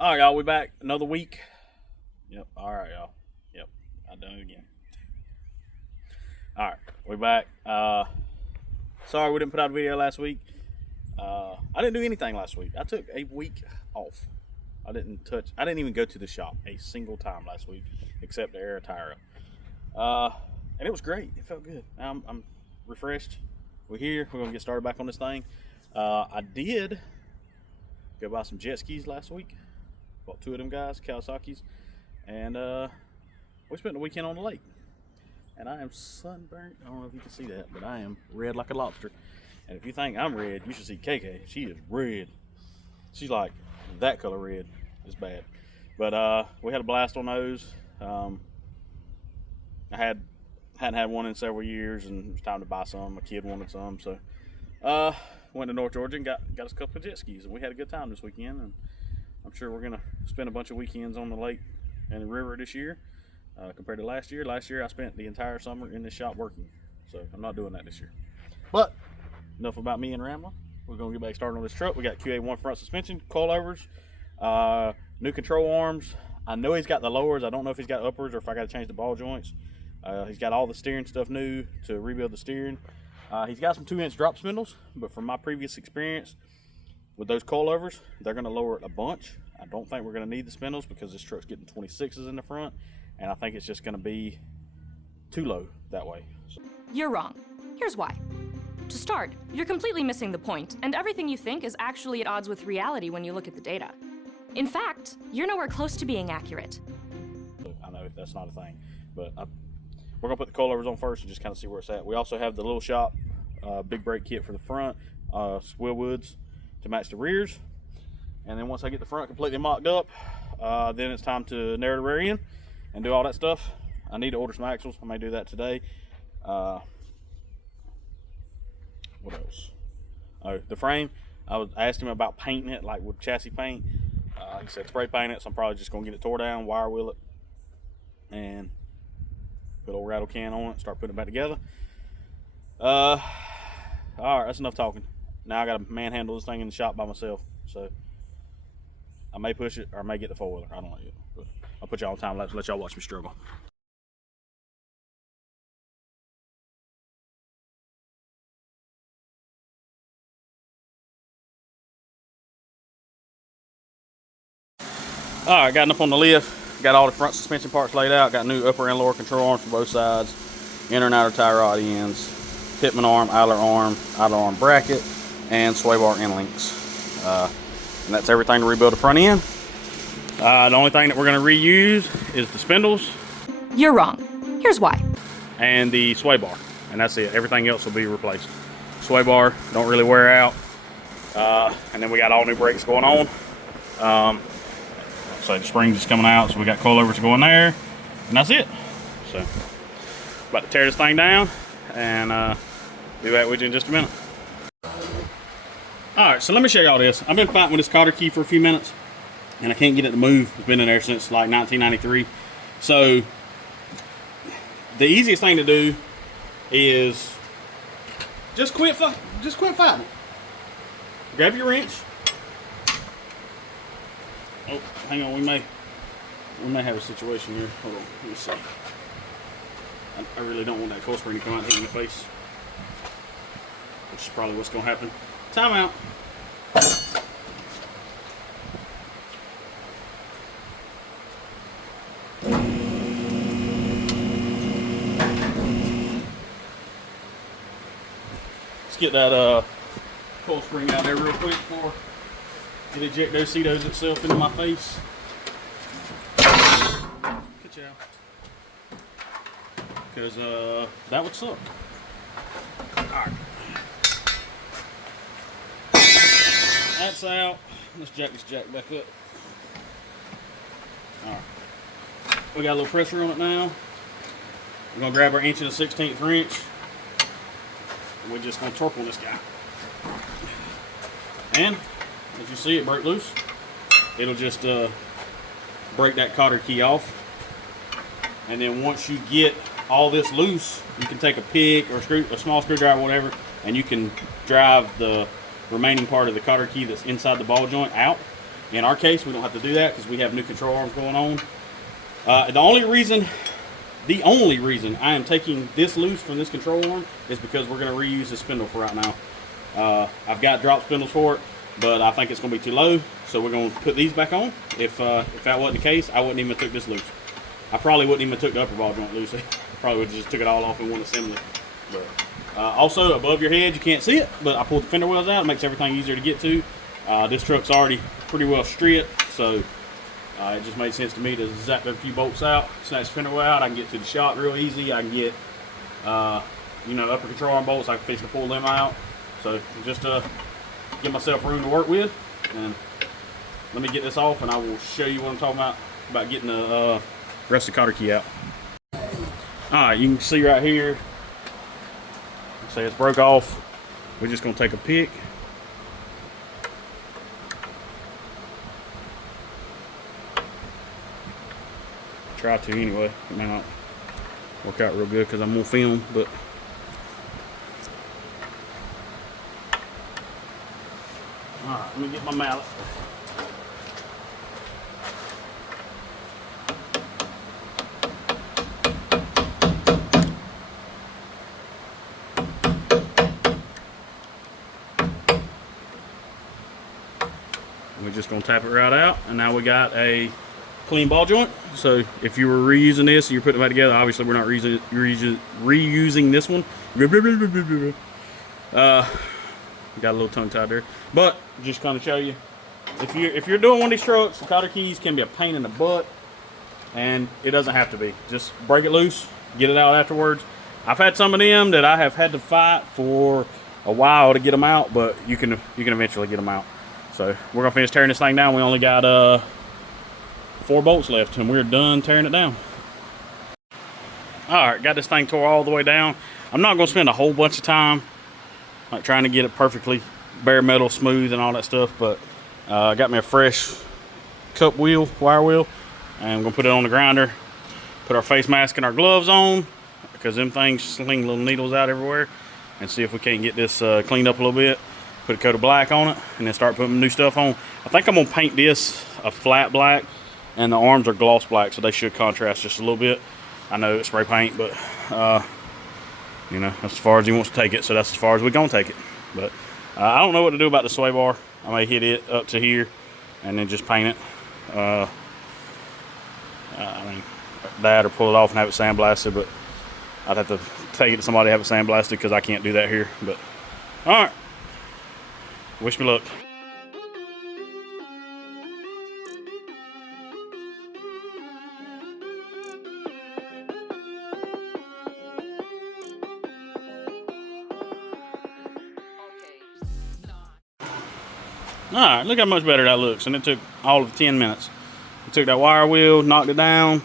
All right, y'all, we back another week. Yep. All right, y'all. Yep. I done it again. All right, we back. Sorry we didn't put out a video last week. I didn't do anything last week. I took a week off. I didn't even go to the shop a single time last week except to air a tire up. And it was great. It felt good. Now I'm refreshed. We're here. We're gonna get started back on this thing. I did go buy some jet skis last week. Bought two of them guys, Kawasaki's, and we spent the weekend on the lake. And I am sunburnt. I don't know if you can see that, but I am red like a lobster. And if you think I'm red, you should see KK. She is red. She's like that color red. It's bad. But we had a blast on those. I hadn't had one in several years, and it was time to buy some. My kid wanted some, so went to North Georgia and got us a couple of jet skis, and we had a good time this weekend. And I'm sure we're gonna spend a bunch of weekends on the lake and the river this year compared to last year. Last year I spent the entire summer in this shop working, so I'm not doing that this year. But enough about me and rambling. We're gonna get back started on this truck. We got QA1 front suspension, coilovers, new control arms. I know he's got the lowers. I don't know if he's got uppers or if I got to change the ball joints. He's got all the steering stuff new to rebuild the steering. He's got some 2-inch drop spindles, but from my previous experience with those coilovers, they're going to lower it a bunch. I don't think we're going to need the spindles because this truck's getting 26s in the front, and I think it's just going to be too low that way. So. You're wrong. Here's why. To start, you're completely missing the point, and everything you think is actually at odds with reality when you look at the data. In fact, you're nowhere close to being accurate. I know that's not a thing, but we're going to put the coilovers on first and just kind of see where it's at. We also have the little shop big brake kit for the front, swivel woods to match the rears. And then once I get the front completely mocked up, then it's time to narrow the rear end and do all that stuff. I need to order some axles. I may do that today. What else? Oh, the frame. I asked him about painting it like with chassis paint. He said spray paint it, so I'm probably just gonna get it tore down, wire wheel it, and put a little rattle can on it, start putting it back together. All right, that's enough talking. Now I gotta manhandle this thing in the shop by myself, so I may push it or I may get the 4-wheeler. I don't know yet, but I'll put y'all on time lapse, let y'all watch me struggle. All right, got enough on the lift. Got all the front suspension parts laid out. Got new upper and lower control arms for both sides. Inner and outer tie rod ends. Pitman arm, idler arm bracket, and sway bar end links. And that's everything to rebuild the front end. The only thing that we're going to reuse is the spindles. You're wrong. Here's why. And the sway bar. And that's it. Everything else will be replaced. Sway bar don't really wear out. And then we got all new brakes going on. So the spring's just coming out, so we got coilovers to go in there, and that's it. So, about to tear this thing down, and be back with you in just a minute. All right, so let me show y'all this. I've been fighting with this cotter key for a few minutes, and I can't get it to move. It's been in there since like 1993. So, the easiest thing to do is just quit fighting. Grab your wrench. Oh, hang on, we may have a situation here. Hold on, let me see. I really don't want that coil spring to come out and hit me in the face, which is probably what's gonna happen. Time out. Let's get that coil spring out there real quick before it ejectocitos itself into my face. Good job. Because that would suck. Alright. That's out. Let's jack this jack back up. Alright. We got a little pressure on it now. We're going to grab our 1 1/16 wrench. And we're just going to torque on this guy. And as you see, it broke loose. It'll just break that cotter key off. And then once you get all this loose, you can take a pick or a small screwdriver, whatever, and you can drive the remaining part of the cotter key that's inside the ball joint out. In our case, we don't have to do that because we have new control arms going on. The only reason I am taking this loose from this control arm is because we're going to reuse the spindle for right now. I've got drop spindles for it, but I think it's going to be too low, so we're going to put these back on. If that wasn't the case, I wouldn't even have took this loose. I probably wouldn't even have took the upper ball joint loose. Probably would have just took it all off in one assembly. But also, above your head, you can't see it, but I pulled the fender wells out. It makes everything easier to get to. This truck's already pretty well stripped, so it just made sense to me to zap a few bolts out, snatch the fender well out. I can get to the shot real easy. I can get, you know, upper control arm bolts. I can fix to pull them out. So just to give myself room to work with. And let me get this off, and I will show you what I'm talking about getting the rest of the cotter key out. All right, you can see right here. Say it's broke off. We're just gonna take a pick. Try to anyway. It may not work out real good because I'm on film, but all right, let me get my mallet. We're just gonna tap it right out, and now we got a clean ball joint. So if you were reusing this and you're putting it back together, obviously we're not reusing this one. Got a little tongue tied there, but just kind of show you, if you're doing one of these trucks, the cotter keys can be a pain in the butt, and it doesn't have to be. Just break it loose, get it out afterwards. I've had some of them that I have had to fight for a while to get them out, but you can eventually get them out. So we're gonna finish tearing this thing down. We only got 4 bolts left, and we're done tearing it down. All right, got this thing tore all the way down. I'm not gonna spend a whole bunch of time like trying to get it perfectly bare metal smooth and all that stuff, but I got me a fresh cup wheel, wire wheel, and I'm gonna put it on the grinder, put our face mask and our gloves on, because them things sling little needles out everywhere, and see if we can't get this cleaned up a little bit. Put a coat of black on it, and then start putting new stuff on. I think I'm gonna paint this a flat black, and the arms are gloss black, so they should contrast just a little bit. I know it's spray paint, but you know, that's as far as he wants to take it, so that's as far as we're gonna take it. But I don't know what to do about the sway bar. I may hit it up to here and then just paint it. I mean, that or pull it off and have it sandblasted, but I'd have to take it to somebody to have it sandblasted because I can't do that here. But all right, wish me luck. Alright, look how much better that looks, and it took all of 10 minutes. I took that wire wheel, knocked it down,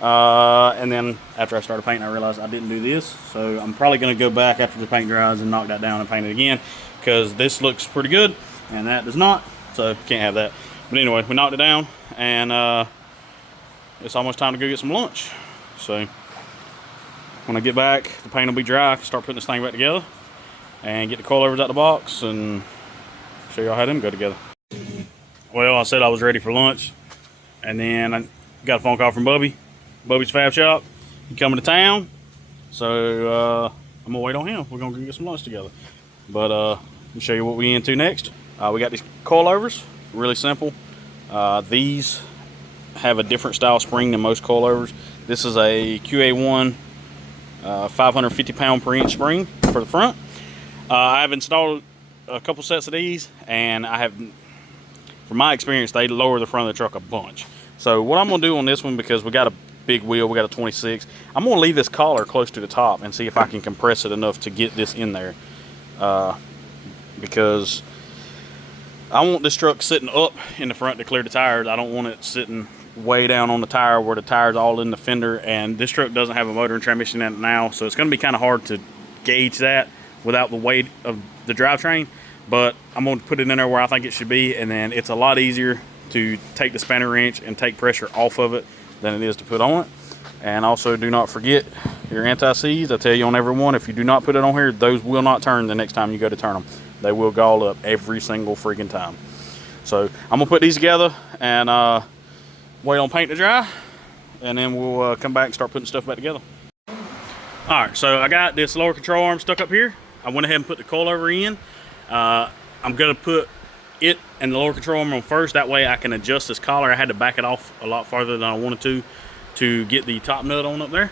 and then after I started painting I realized I didn't do this, so I'm probably going to go back after the paint dries and knock that down and paint it again, because this looks pretty good and that does not, so can't have that. But anyway, we knocked it down, and it's almost time to go get some lunch. So when I get back, the paint will be dry. I can start putting this thing back together and get the coilovers out the box and show y'all how them go together. Well, I said I was ready for lunch, and then I got a phone call from Bubby's Fab Shop. He coming to town, so I'm gonna wait on him. We're gonna go get some lunch together. But let me show you what we into next. We got these coilovers, really simple. These have a different style spring than most coilovers. This is a QA1 550 pound per inch spring for the front. I've installed a couple sets of these, and I have, from my experience, they lower the front of the truck a bunch. So what I'm gonna do on this one, because we got a big wheel, we got a 26, I'm gonna leave this collar close to the top and see if I can compress it enough to get this in there, because I want this truck sitting up in the front to clear the tires. I don't want it sitting way down on the tire where the tire's all in the fender, and this truck doesn't have a motor and transmission in it now, so it's gonna be kind of hard to gauge that without the weight of the drivetrain. But I'm going to put it in there where I think it should be, and then it's a lot easier to take the spanner wrench and take pressure off of it than it is to put on it. And also, do not forget your anti-seize. I tell you on every one, if you do not put it on here, those will not turn the next time you go to turn them. They will gall up every single freaking time. So I'm gonna put these together and wait on paint to dry, and then we'll come back and start putting stuff back together. All right, so I got this lower control arm stuck up here. I went ahead and put the coilover in. I'm gonna put it and the lower control arm on first. That way I can adjust this collar. I had to back it off a lot farther than I wanted to get the top nut on up there.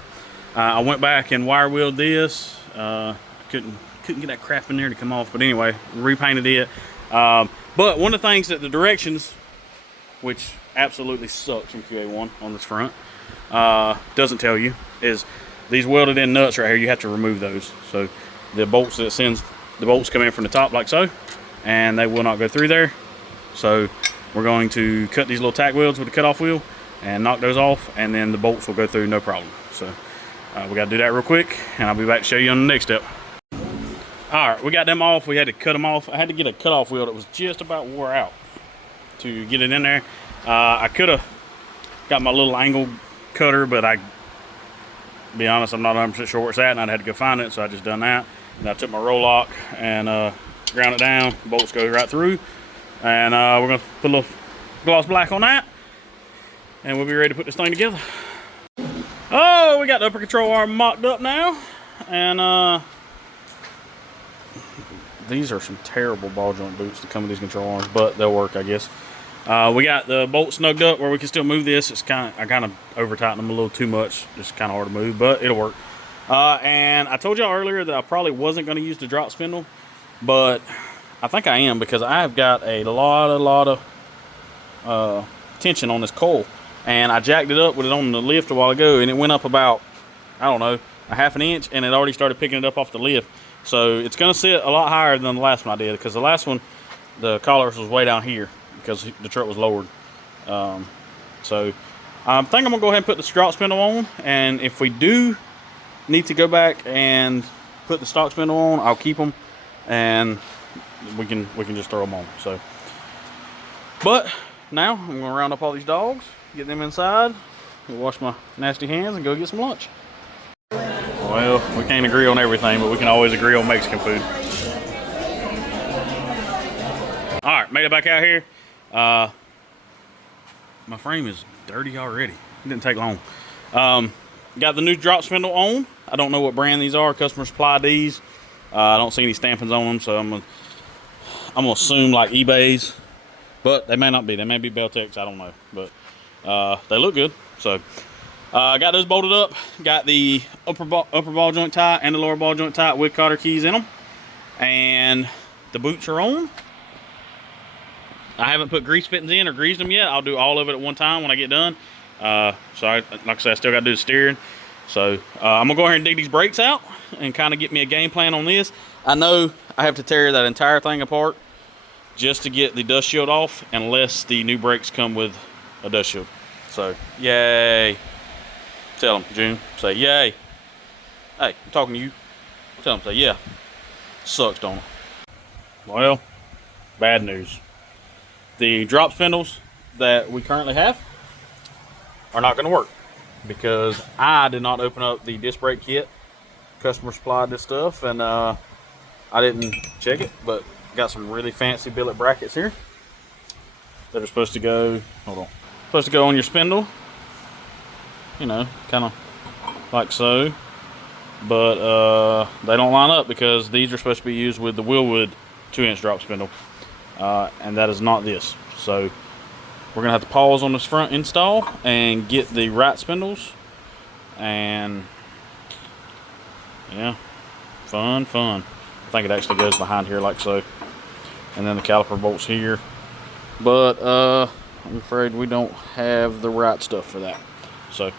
I went back and wire wheeled this. Couldn't get that crap in there to come off, but anyway, repainted it. But one of the things that the directions, which absolutely sucks from QA1 on this front, doesn't tell you, is these welded in nuts right here. You have to remove those. So the bolts that sends the bolts come in from the top like so, and they will not go through there. So we're going to cut these little tack welds with the cutoff wheel and knock those off, and then the bolts will go through no problem. So we got to do that real quick, and I'll be back to show you on the next step. All right, we got them off. We had to cut them off. I had to get a cutoff wheel that was just about wore out to get it in there. I could have got my little angle cutter, but to be honest, I'm not 100% sure where it's at, and I had to go find it, so I just done that. And I took my roll lock and ground it down. Bolts go right through, and we're gonna put a little gloss black on that, and we'll be ready to put this thing together. Oh, we got the upper control arm mocked up now, and these are some terrible ball joint boots to come with these control arms, but they'll work, I guess. We got the bolt snugged up where we can still move this. I kind of over tightened them a little too much. It's kind of hard to move, but it'll work. And I told y'all earlier that I probably wasn't going to use the drop spindle, but I think I am, because I've got a lot of tension on this coil, and I jacked it up with it on the lift a while ago, and it went up about, I don't know, a half an inch, and it already started picking it up off the lift. So it's going to sit a lot higher than the last one I did, because the last one, the collars was way down here because the truck was lowered. So I think I'm going to go ahead and put the drop spindle on, and if we do need to go back and put the stock spindle on, I'll keep them, and we can just throw them on. So, but now I'm going to round up all these dogs, get them inside, wash my nasty hands, and go get some lunch. Well, we can't agree on everything, but we can always agree on Mexican food. All right, made it back out here. My frame is dirty already. It didn't take long. Got the new drop spindle on. I don't know what brand these are. Customer supplied these. I don't see any stampings on them, so I'm gonna assume like eBay's, but they may not be. They may be Beltex. I don't know, but they look good. So. I got those bolted up. Got the upper ball joint tie and the lower ball joint tie with cotter keys in them. And the boots are on. I haven't put grease fittings in or greased them yet. I'll do all of it at one time when I get done. Like I said, I still got to do the steering. So I'm going to go ahead and dig these brakes out and kind of get me a game plan on this. I know I have to tear that entire thing apart just to get the dust shield off, unless the new brakes come with a dust shield. So, yay. Tell them, June. Say, yay. Hey, I'm talking to you. Tell them, say, yeah. Sucks, don't it? Well, bad news. The drop spindles that we currently have are not going to work, because I did not open up the disc brake kit. Customer supplied this stuff, and I didn't check it, but got some really fancy billet brackets here that are supposed to go, supposed to go on your spindle. You know, kind of like so, but they don't line up, because these are supposed to be used with the Willwood 2-inch drop spindle, and that is not this. So we're gonna have to pause on this front install and get the right spindles, and yeah, fun. I think it actually goes behind here like so, and then the caliper bolts here, but I'm afraid we don't have the right stuff for that. So,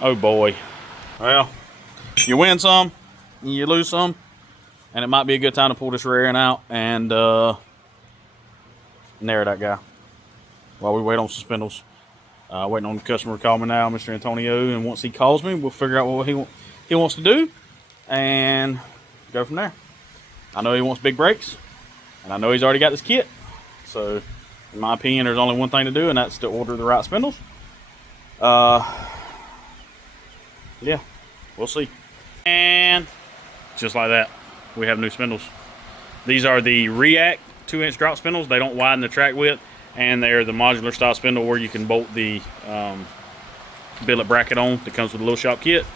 oh boy. Well, you win some, you lose some, and it might be a good time to pull this rear end out and narrow that guy while we wait on some spindles. Waiting on the customer to call me now, Mr. Antonio, and once he calls me, we'll figure out what he wants to do and go from there. I know he wants big brakes, and I know he's already got this kit. So, in my opinion, there's only one thing to do, and that's to order the right spindles. Yeah, we'll see. And just like that, we have new spindles. These are the React 2-inch drop spindles. They don't widen the track width, and they're the modular style spindle where you can bolt the billet bracket on that comes with a little shop kit.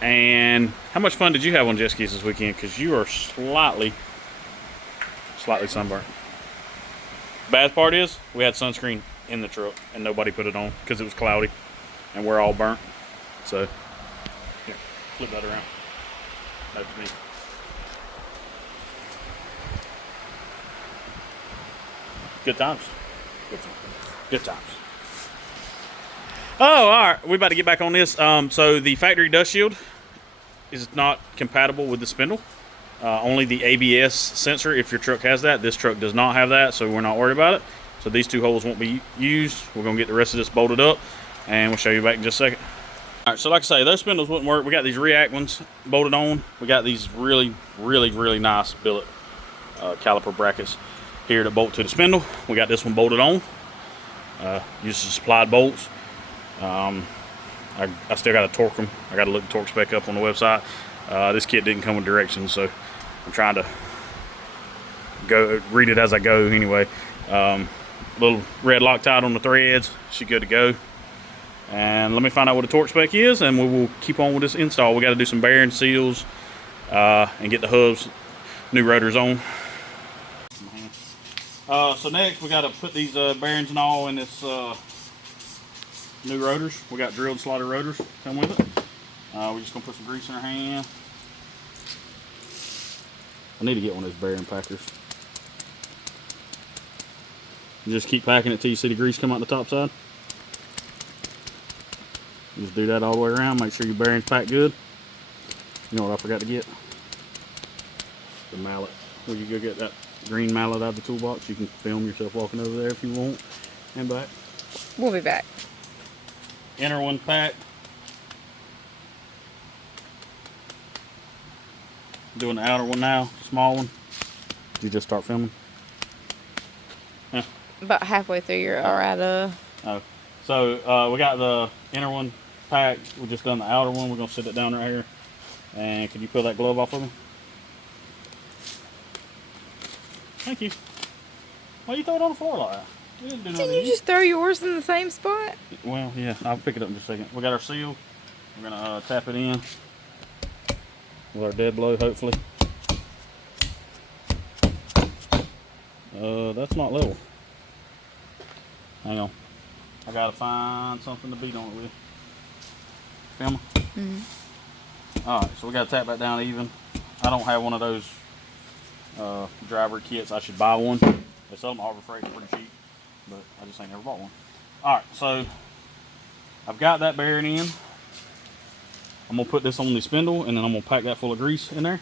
And how much fun did you have on jet skis this weekend? Because you are slightly sunburnt. Bad part is we had sunscreen in the truck and nobody put it on because it was cloudy and we're all burnt. So here, flip that around. That's me. Good times. Good times. Oh, all right. We're about to get back on this. So the factory dust shield is not compatible with the spindle. Only the ABS sensor, if your truck has that. This truck does not have that, so we're not worried about it. So these 2 holes won't be used. We're going to get the rest of this bolted up, and we'll show you back in just a second. All right, so like I say, those spindles wouldn't work. We got these React ones bolted on. We got these really nice billet caliper brackets here to bolt to the spindle. We got this one bolted on. Use the supplied bolts. I still got to torque them. I got to look the torque spec up on the website. This kit didn't come with directions, so I'm trying to read it as I go anyway. Little red Loctite on the threads, should good to go. And let me find out what the torque spec is, and we will keep on with this install. We got to do some bearing seals and get the hubs, new rotors on. So next we got to put these bearings and all in this new rotors. We got drilled slotted rotors come with it. We're just gonna put some grease in our hand. I need to get one of those bearing packers. You just keep packing it till you see the grease come out the top side. Just do that all the way around. Make sure your bearings pack good. You know what I forgot to get? The mallet. Where you go get that green mallet out of the toolbox. You can film yourself walking over there if you want. And back. We'll be back. Inner one packed. Doing the outer one now, small one. Did you just start filming? Yeah. About halfway through, you're alright. Oh, so we got the inner one packed. We just done the outer one. We're gonna sit it down right here. And could you peel that glove off of me? Thank you. Why you throw it on the floor like that? You didn't do nothing. Didn't you just throw yours in the same spot? Well, yeah. I'll pick it up in just a second. We got our seal. We're gonna tap it in with our dead blow, hopefully. That's not level. Hang on. I gotta find something to beat on it with. Film? Mm-hmm. Alright, so we gotta tap that down even. I don't have one of those driver kits. I should buy one. They sell them at Harbor Freight, pretty cheap, but I just ain't never bought one. Alright, so I've got that bearing in. I'm gonna put this on the spindle, and then I'm gonna pack that full of grease in there.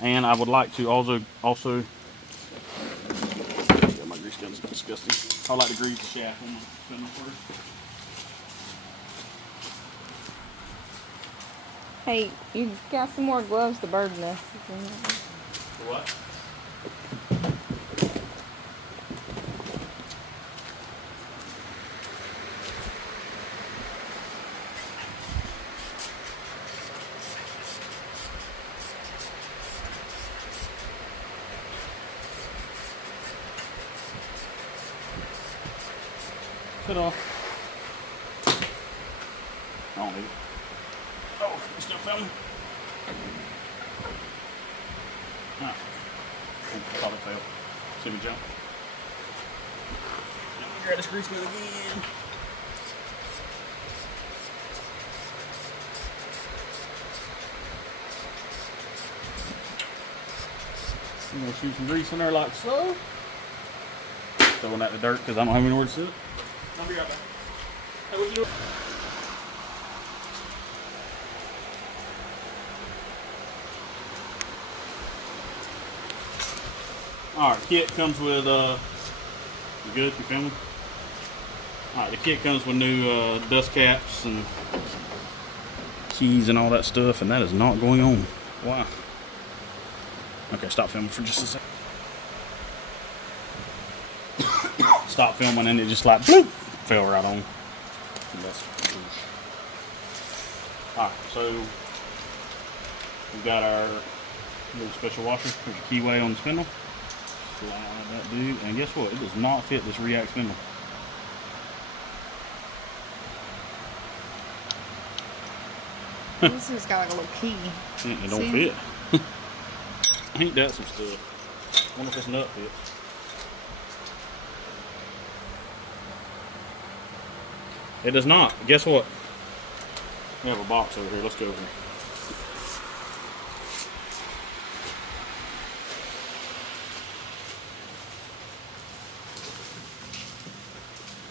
And I would like to also yeah, my grease gun's disgusting. I like to grease the shaft on the spindle first. Hey, you got some more gloves, the bird nest is in there. For what? Cut off. I don't need it. Oh, you still filming? Ah. I thought it failed. See me jump. Grab this grease gun again. I'm gonna shoot some grease in there like so. Throwing that in the dirt because I don't have anywhere to sit. I'll be right back. Hey, what you doing? Alright, the kit comes with, you good? You filming? Alright, the kit comes with new dust caps and keys and all that stuff, and that is not going on. Why? Okay, stop filming for just a second. Stop filming and it just like bloop, fell right on. Alright, so we've got our little special washer. There's a keyway on the spindle. slide that dude, and guess what? It does not fit this React spindle. This has got like a little key. It don't fit. Ain't that some stuff? I wonder if this nut fits. It does not. Guess what? We have a box over here. Let's go over here.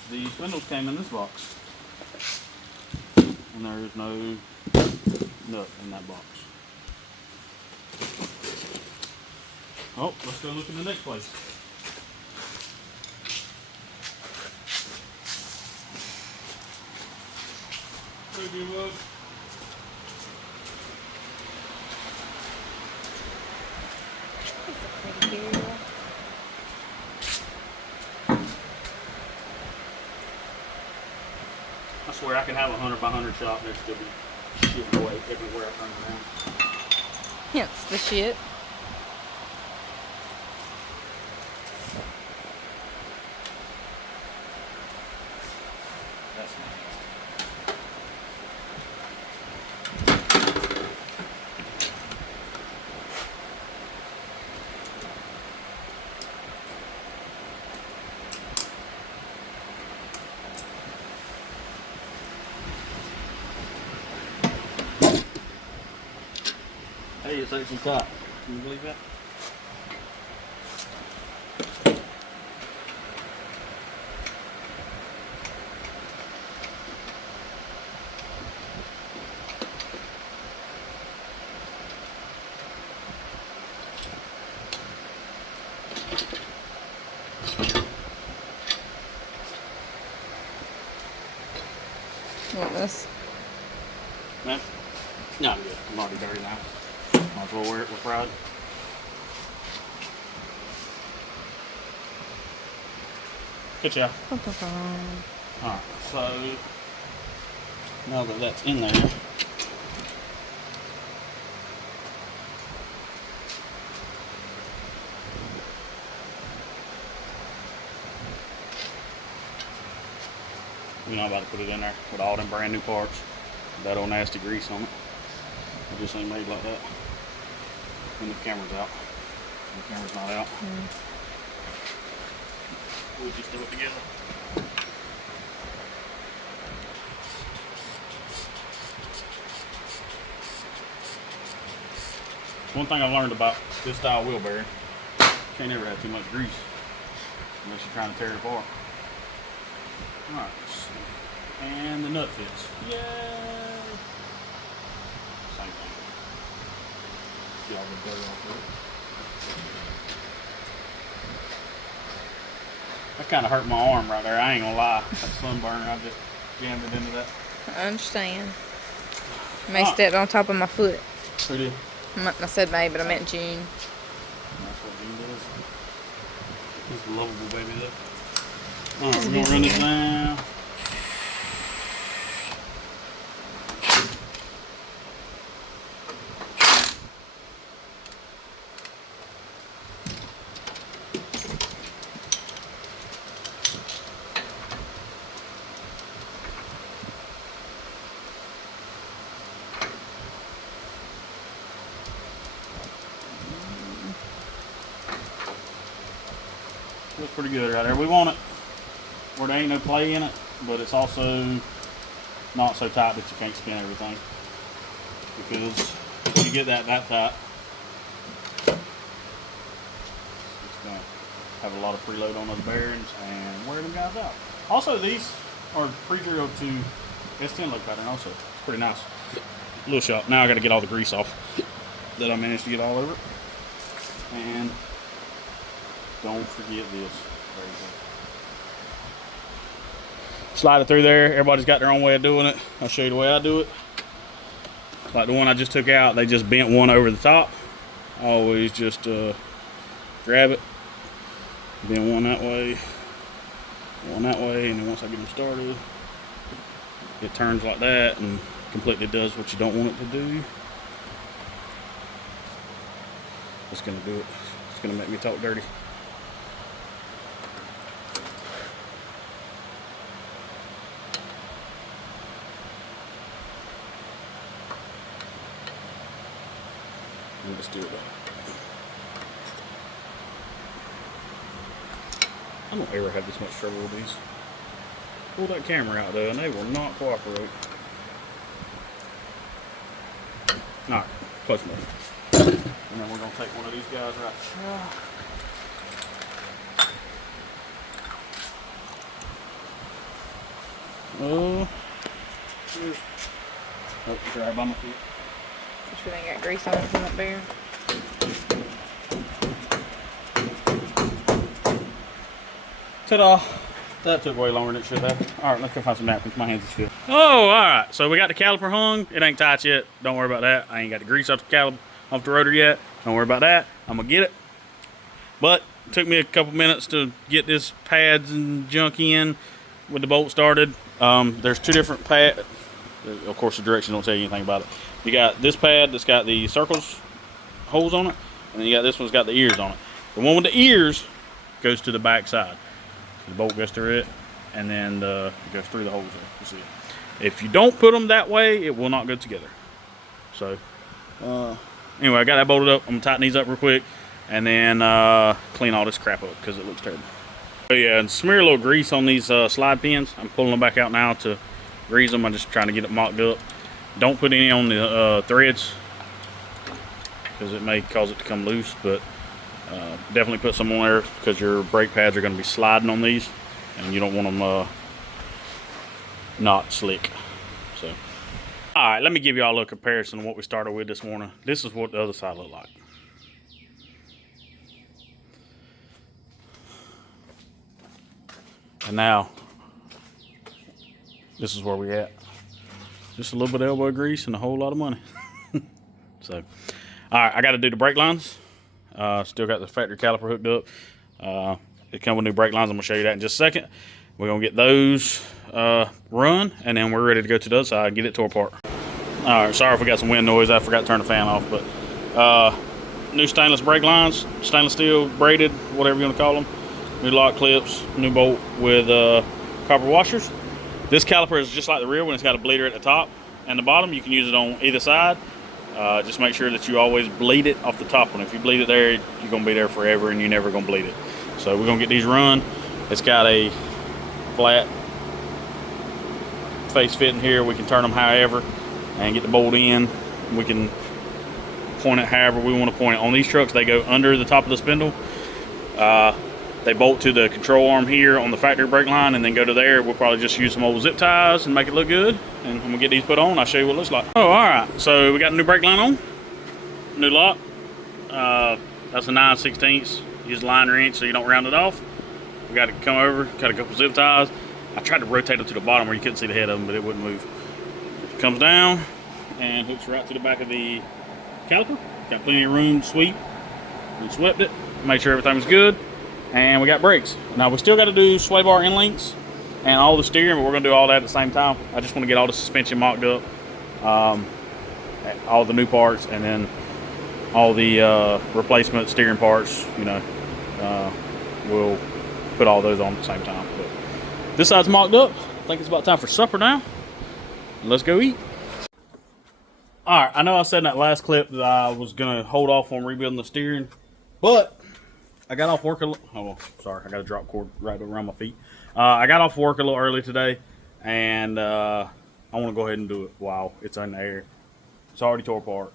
The spindles came in this box, and there's no nut in that box. Oh, let's go look in the next place. I swear I can have a 100 by 100 shop and there'd still be shit away everywhere I turn around. Hence the shit. That's nice. Hey, it's actually tight. Can you believe that? Want this? Man? No, I'm good. I'm already dirty now. Might as well wear it with pride. Good job. Alright, so now that that's in there, we're not about to put it in there with all them brand new parts. That old nasty grease on it. It just ain't made like that. When the camera's out. When the camera's not out. We'll just do it together. One thing I've learned about this style wheel bearing, you can't ever have too much grease unless you're trying to tear it apart. Alright, and the nut fits. Yay! Same thing. Get all the dirt off of it. That kind of hurt my arm right there. I ain't gonna lie. That sunburn, I just jammed it into that. I understand. May stepped on top of my foot. Who did? I said May, but I meant June. That's what June does. He's a lovable baby though. Alright, we're gonna run this down. Looks pretty good right there. We want it where there ain't no play in it, but it's also not so tight that you can't spin everything. Because if you get that tight, it's going to have a lot of preload on those bearings and wear them guys out. Also, these are pre-drilled to S10 load pattern also. It's pretty nice. Little shop. Now I got to get all the grease off that I managed to get all over it. And don't forget this. There you go. Slide it through there. Everybody's got their own way of doing it. I'll show you the way I do it. Like the one I just took out, they just bent one over the top. Always just grab it, bend one that way, and then once I get them started, it turns like that and completely does what you don't want it to do. It's gonna do it. It's gonna make me talk dirty. Let's do it. I don't ever have this much trouble with these. Pull that camera out though, and they will not cooperate. Alright, close enough. And then we're going to take one of these guys right here. Oh, grab on my feet. You sure they got grease on it from up there? Ta-da! That took way longer than it should have. Alright, let's go find some napkins. My hands are still. Oh, alright. So we got the caliper hung. It ain't tight yet. Don't worry about that. I ain't got the grease off the caliper, off the rotor yet. Don't worry about that. I'm gonna get it. But it took me a couple minutes to get this pads and junk in with the bolt started. There's two different pads. Of course, the directions don't tell you anything about it. You got this pad that's got the circles, holes on it, and then you got this one's got the ears on it. The one with the ears goes to the back side. The bolt goes through it, and then it goes through the holes there. You see it. If you don't put them that way, it will not go together. So, anyway, I got that bolted up. I'm gonna tighten these up real quick, and then clean all this crap up because it looks terrible. So yeah, and smear a little grease on these slide pins. I'm pulling them back out now to grease them. I'm just trying to get it mocked up. Don't put any on the threads because it may cause it to come loose, but definitely put some on there because your brake pads are going to be sliding on these, and you don't want them not slick. So, all right, let me give you all a comparison of what we started with this morning. This is what the other side looked like. And now, this is where we at. Just a little bit of elbow grease and a whole lot of money. So, all right, I got to do the brake lines. Still got the factory caliper hooked up. It comes with new brake lines. I'm gonna show you that in just a second. We're gonna get those run, and then we're ready to go to the other side and get it tore apart. All right, sorry if we got some wind noise. I forgot to turn the fan off, but new stainless brake lines, stainless steel braided, whatever you want to call them. New lock clips, new bolt with copper washers. This caliper is just like the rear one. It's got a bleeder at the top and the bottom. You can use it on either side. Just make sure that you always bleed it off the top one. If you bleed it there, you're going to be there forever and you're never going to bleed it. So we're going to get these run. It's got a flat face fit in here. We can turn them however and get the bolt in. We can point it however we want to point it. On these trucks, they go under the top of the spindle. They bolt to the control arm here on the factory brake line and then go to there. We'll probably just use some old zip ties and make it look good. And when we get these put on, I'll show you what it looks like. Oh, all right. So we got a new brake line on, new lock. That's a 9/16. Use a line wrench so you don't round it off. We got to come over, cut a couple zip ties. I tried to rotate them to the bottom where you couldn't see the head of them, but it wouldn't move. It comes down and hooks right to the back of the caliper. Got plenty of room to sweep. We swept it, made sure everything was good. And we got brakes. Now we still got to do sway bar end links and all the steering, but we're going to do all that at the same time. I just want to get all the suspension mocked up, all the new parts, and then all the replacement steering parts. You know, we'll put all those on at the same time. But this side's mocked up. I think it's about time for supper now. Let's go eat. All right, I know I said in that last clip that I was going to hold off on rebuilding the steering, but I got off work a little, oh, sorry, I got a drop cord right around my feet. I got off work a little early today, and I want to go ahead and do it while it's in the air. It's already tore apart.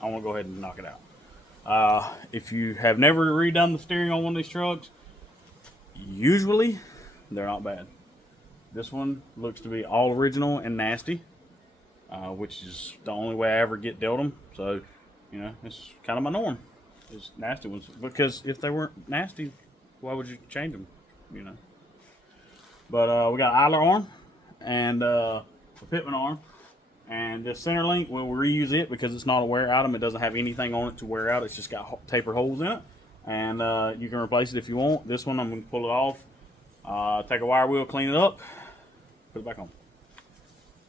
I want to go ahead and knock it out. If you have never redone the steering on one of these trucks, usually they're not bad. This one looks to be all original and nasty, which is the only way I ever get dealt them. So, you know, it's kind of my norm. Is nasty ones, because if they weren't nasty, why would you change them? You know. But we got an idler arm and a pitman arm, and this center link, we'll reuse it because it's not a wear item. It doesn't have anything on it to wear out. It's just got tapered holes in it, and you can replace it if you want. This one, I'm going to pull it off, take a wire wheel, clean it up, put it back on.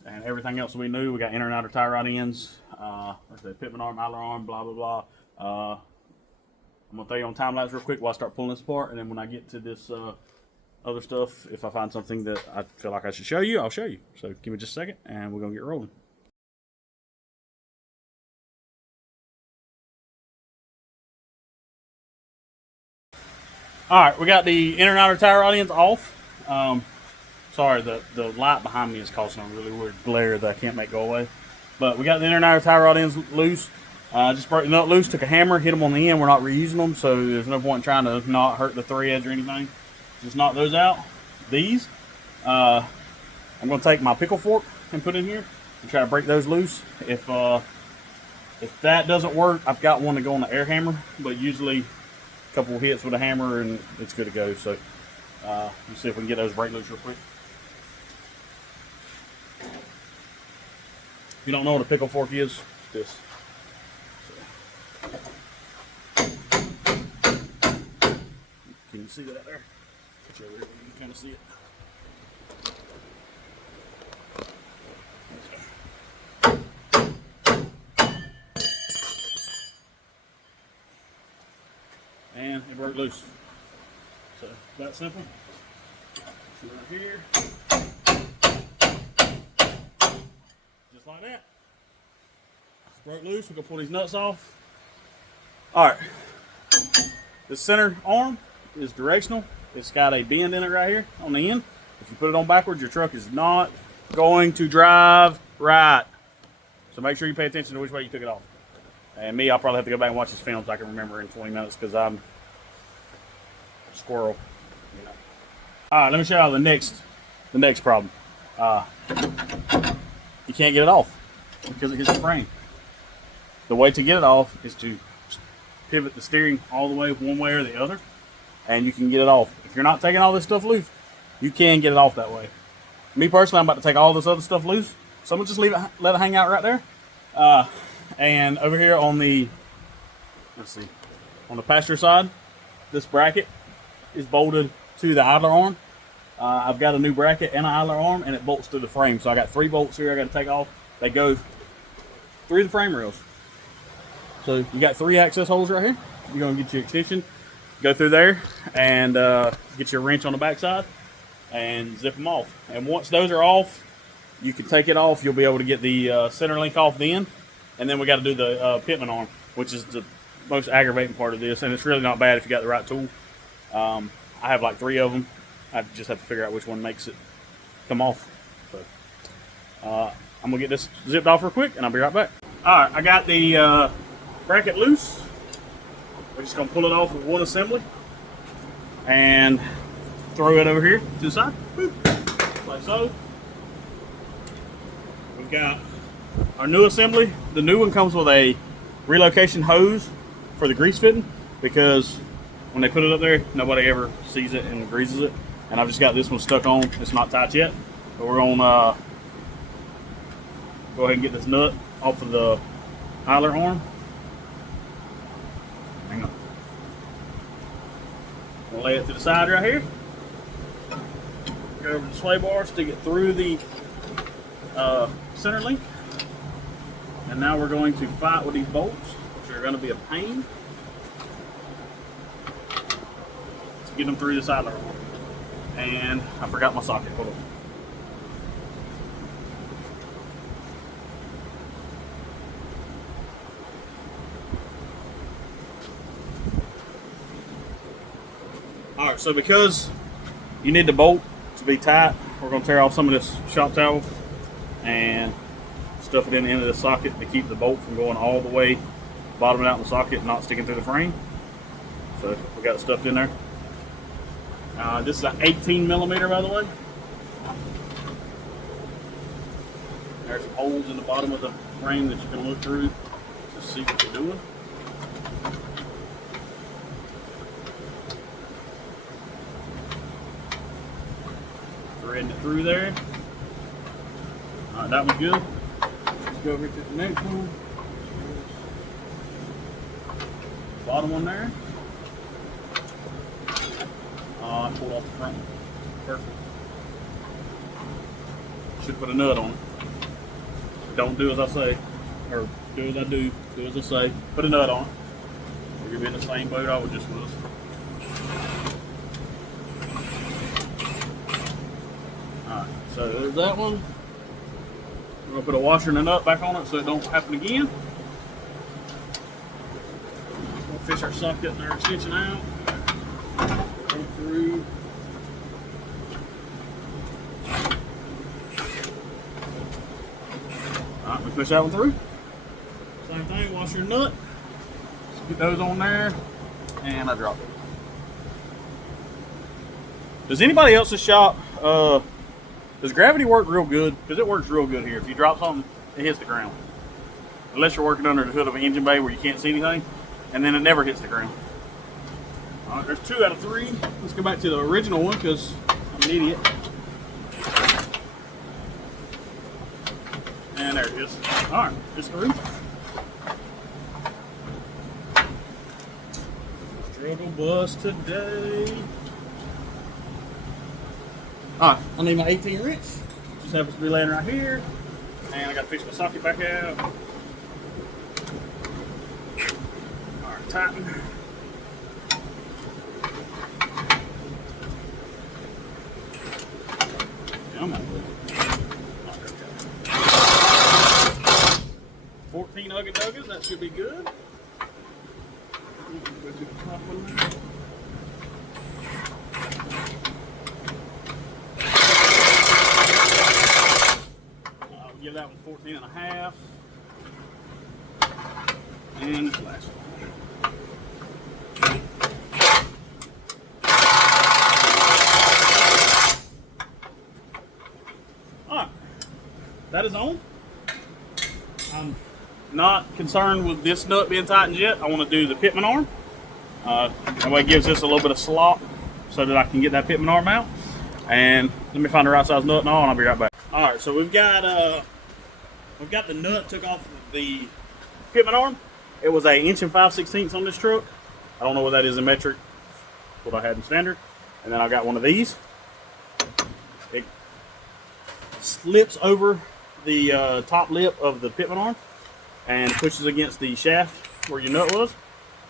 And everything else will be new. We got inner and outer tie rod ends, like the pitman arm, idler arm, blah blah blah. I'm going to throw you on time lapse real quick while I start pulling this apart, and then when I get to this other stuff, if I find something that I feel like I should show you, I'll show you. So give me just a second, and we're going to get rolling. All right, we got the inner and outer tire rod ends off. Sorry, the light behind me is causing a really weird glare that I can't make go away. But we got the inner and outer tire rod ends loose. Just broke the nut loose, took a hammer, hit them on the end. We're not reusing them, so there's no point in trying to not hurt the threads or anything. Just knock those out. These, I'm going to take my pickle fork and put in here and try to break those loose. If that doesn't work, I've got one to go on the air hammer, but usually a couple of hits with a hammer and it's good to go. So let's see if we can get those break loose real quick. If you don't know what a pickle fork is, this. Can you see that there? Put you over here where you can kind of see it. And it broke loose. So that simple. So right here, just like that. It's broke loose. We're gonna pull these nuts off. All right. The center arm is directional. It's got a bend in it right here on the end. If you put it on backwards, your truck is not going to drive right. So make sure you pay attention to which way you took it off. And me, I'll probably have to go back and watch this film so I can remember in 20 minutes because I'm a squirrel. You know. All right, let me show you the next problem. You can't get it off because it hits the frame. The way to get it off is to pivot the steering all the way one way or the other, and you can get it off. If you're not taking all this stuff loose, you can get it off that way. Me personally, I'm about to take all this other stuff loose, so I'm gonna just let it hang out right there. And over here on the, let's see, on the passenger side, this bracket is bolted to the idler arm. I've got a new bracket and an idler arm, and it bolts through the frame. So I got 3 bolts here I got to take off. They go through the frame rails. So you got 3 access holes right here. You're going to get your extension, go through there, and get your wrench on the back side and zip them off. And once those are off, you can take it off. You'll be able to get the center link off then. And then we got to do the pitman arm, which is the most aggravating part of this. And it's really not bad if you got the right tool. I have like 3 of them. I just have to figure out which one makes it come off. So I'm going to get this zipped off real quick, and I'll be right back. All right, I got the bracket loose. We're just going to pull it off with one assembly and throw it over here to the side. Boop. Like so. We've got our new assembly. The new one comes with a relocation hose for the grease fitting because when they put it up there, nobody ever sees it and greases it. And I've just got this one stuck on. It's not tight yet, but we're gonna go ahead and get this nut off of the idler arm. Hang on. We'll lay it to the side right here. Go over the sway bar, stick it through the center link. And now we're going to fight with these bolts, which are going to be a pain, to get them through this idler arm. And I forgot my socket. Hold on. Alright, so because you need the bolt to be tight, we're going to tear off some of this shop towel and stuff it in the end of the socket to keep the bolt from going all the way bottoming out in the socket and not sticking through the frame. So we got it stuffed in there. This is an 18 millimeter, by the way. There's some holes in the bottom of the frame that you can look through to see what you're doing. Threading it through there. All right, that one's good. Let's go over to the next one. Bottom one there. I pulled off the front one. Perfect. Should put a nut on it. Don't do as I say, or do as I do as I say. Put a nut on it. You're gonna be in the same boat I was just was. Alright, so there's that one. We're gonna put a washer and a nut back on it so it don't happen again. We'll fish our socket and our extension out. through. Alright, we push that one through. Same thing, wash your nut. Get those on there. And I drop it. Does anybody else's shop, does gravity work real good? Because it works real good here. If you drop something, it hits the ground. Unless you're working under the hood of an engine bay where you can't see anything. And then it never hits the ground. Alright, there's 2 out of 3. Let's go back to the original one because I'm an idiot. And there it is. Alright, it's through. Struggle bus today. Alright, I need my 18 wrench. Just happens to be laying right here. And I gotta fish my socket back out. Alright, tighten. Come on. 14 Ugga Duggas, that should be good. Go to the top one there. I'll give that one 14 and a half. And this last one. Alright, that is on. I'm not concerned with this nut being tightened yet. I want to do the pitman arm. That way it gives this a little bit of slop so that I can get that pitman arm out. And let me find the right size nut and all, and I'll be right back. Alright, so we've got the nut took off the pitman arm. It was a 1 5/16 on this truck. I don't know what that is in metric. What I had in standard. And then I got one of these. It slips over the top lip of the pitman arm and pushes against the shaft where your nut was.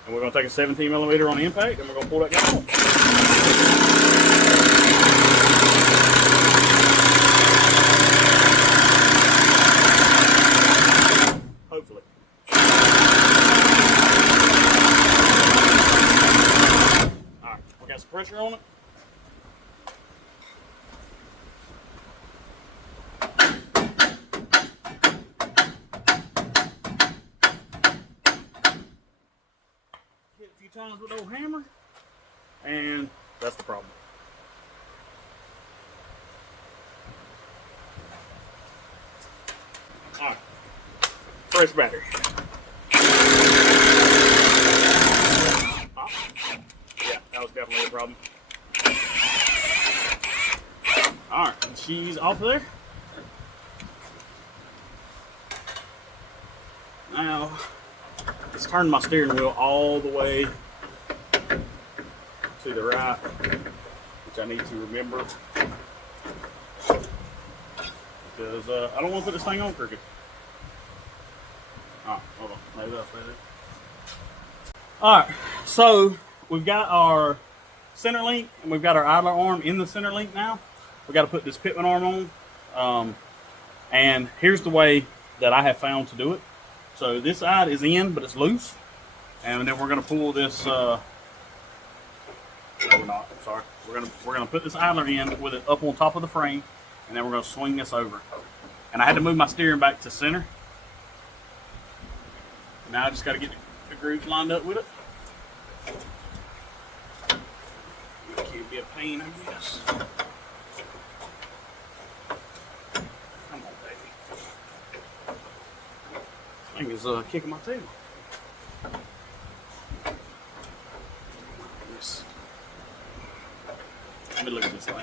And we're going to take a 17 millimeter on the impact and we're going to pull that guy off. Hopefully. Alright, we got some pressure on it. Times with old hammer, and that's the problem. Alright, fresh battery. Yeah, that was definitely a problem. Alright, she's off of there. Now, let's turn my steering wheel all the way to the right, which I need to remember because I don't want to put this thing on crooked. Alright, hold on, maybe that's better. Alright, so we've got our center link and we've got our idler arm in the center link now. We've got to put this pitman arm on, and here's the way that I have found to do it. So this side is in, but it's loose, and then we're going to pull this. No, we're not. Sorry. We're gonna put this idler in with it up on top of the frame, and then we're gonna swing this over. And I had to move my steering back to center. Now I just got to get the grooves lined up with it. It can't be a pain, I guess. Come on, baby. This thing is kicking my tail. Let me look at this thing.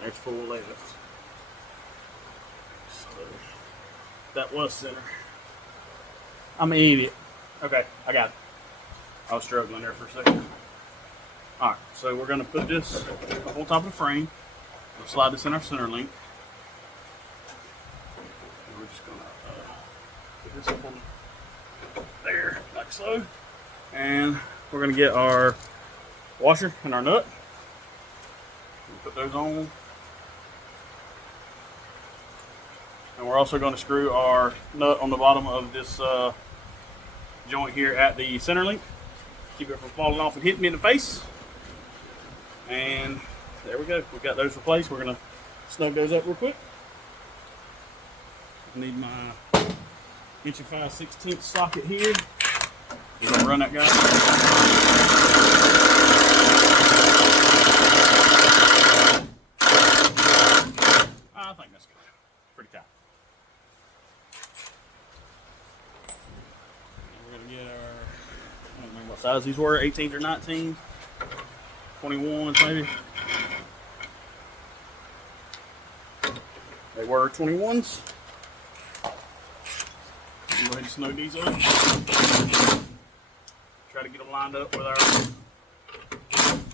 There's full left. So that was center. I'm an idiot. Okay, I got it. I was struggling there for a second. Alright, so we're going to put this up on top of the frame. We'll slide this in our center link. And we're just going to put this up on there, like so. And we're going to get our washer and our nut. Put those on. And we're also going to screw our nut on the bottom of this joint here at the center link. Keep it from falling off and hitting me in the face. And there we go. We got those replaced. We're gonna snug those up real quick. I need my 1 5/16 socket here. We're gonna run that guy. I think that's good. Pretty tight. We're gonna get our, I don't remember what size these were, 18s or 19s, 21s maybe. They were 21s. Go ahead and snug these up. Try to get them lined up with our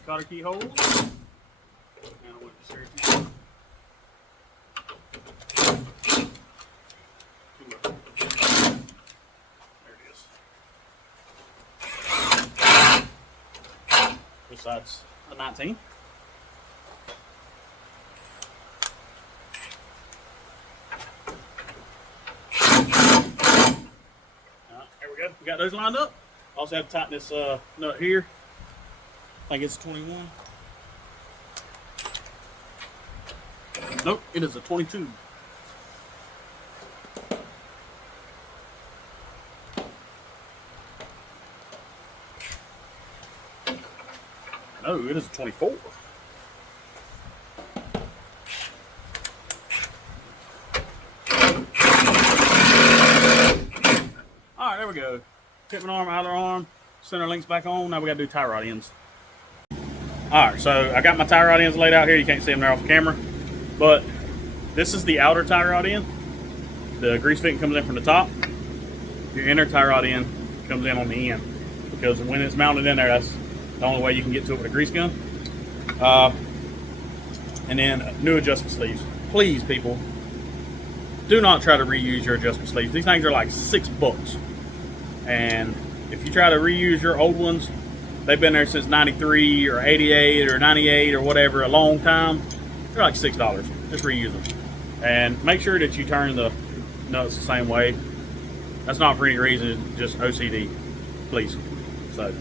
cotter key holes. And I went to series. There it is. This side's a 19. We got those lined up. Also have to tighten this nut here. I think it's 21. Nope, it is a 22. No, it is a 24. Alright, there we go. Pitman arm, outer arm, center links back on. Now we gotta do tie rod ends. Alright, so I got my tie rod ends laid out here. You can't see them there off the camera. But this is the outer tie rod end. The grease fitting comes in from the top. Your inner tie rod end comes in on the end. Because when it's mounted in there, that's the only way you can get to it with a grease gun. And then new adjustment sleeves. Please, people, do not try to reuse your adjustment sleeves. These things are like $6. And if you try to reuse your old ones, they've been there since 93 or 88 or 98 or whatever, a long time. They're like $6. Just reuse them. And make sure that you turn the nuts the same way. That's not for any reason, just OCD, please. So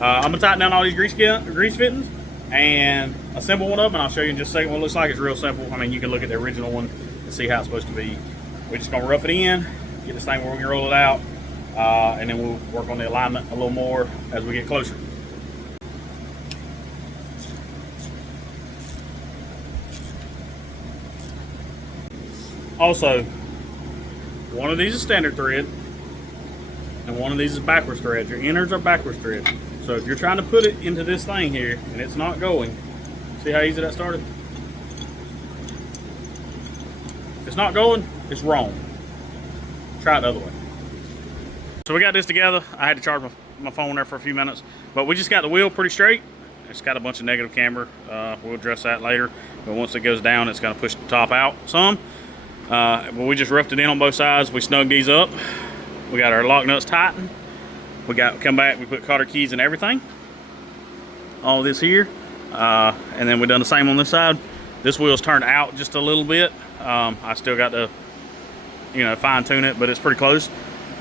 I'm gonna tighten down all these grease fittings and assemble one up, and I'll show you in just a second what it looks like. It's real simple. I mean, you can look at the original one and see how it's supposed to be. We're just gonna rough it in, get this thing where we can roll it out, and then we'll work on the alignment a little more as we get closer. Also, one of these is standard thread, and one of these is backwards thread. Your inners are backwards thread. So if you're trying to put it into this thing here and it's not going, see how easy that started? If it's not going, it's wrong. Try it the other way. So we got this together. I had to charge my phone there for a few minutes, but we just got the wheel pretty straight. It's got a bunch of negative camber. We'll address that later. But once it goes down, it's going to push the top out some. But we just roughed it in on both sides. We snugged these up. We got our lock nuts tightened. We come back, we put cotter keys and everything. All this here. And then we done the same on this side. This wheel's turned out just a little bit. I still got to, fine tune it, but it's pretty close.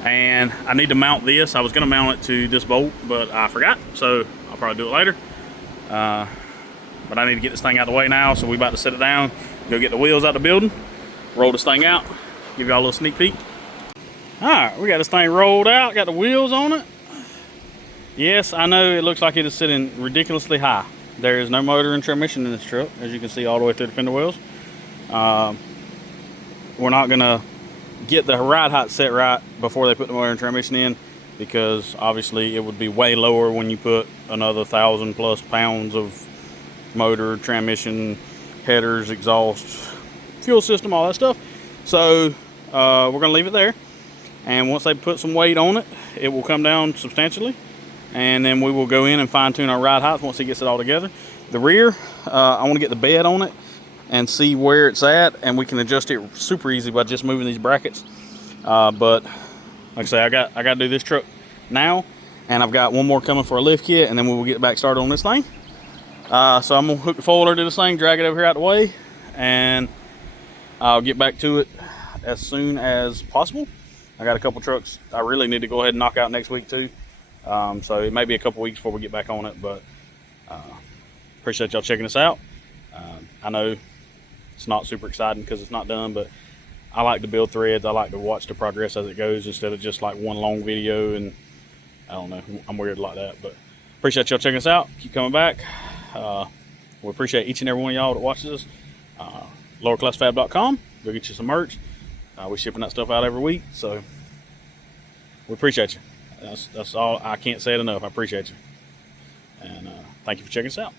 And I need to mount this. I was gonna mount it to this bolt, but I forgot. So I'll probably do it later. But I need to get this thing out of the way now. So we about to set it down, go get the wheels out the building, roll this thing out, give y'all a little sneak peek. All right, we got this thing rolled out, got the wheels on it. Yes, I know it looks like it is sitting ridiculously high. There is no motor and transmission in this truck, as you can see all the way through the fender wells. We're not gonna get the ride height set right before they put the motor and transmission in, because obviously it would be way lower when you put another 1,000+ pounds of motor, transmission, headers, exhaust, fuel system, all that stuff. So we're gonna leave it there. And once they put some weight on it, it will come down substantially. And then we will go in and fine tune our ride height once he gets it all together. The rear, I want to get the bed on it and see where it's at, and we can adjust it super easy by just moving these brackets. But like I say, I got to do this truck now, and I've got one more coming for a lift kit, and then we will get back started on this thing. So I'm gonna hook the folder to this thing, drag it over here out the way, and I'll get back to it as soon as possible. I got a couple trucks I really need to go ahead and knock out next week too. So it may be a couple weeks before we get back on it, but appreciate y'all checking us out. I know it's not super exciting because it's not done, but I like to build threads. I like to watch the progress as it goes instead of just like one long video. And I don't know, I'm weird like that, but appreciate y'all checking us out. Keep coming back. We appreciate each and every one of y'all that watches us. Lowerclassfab.com. Go get you some merch. We're shipping that stuff out every week, so we appreciate you. That's all. I can't say it enough. I appreciate you, and thank you for checking us out.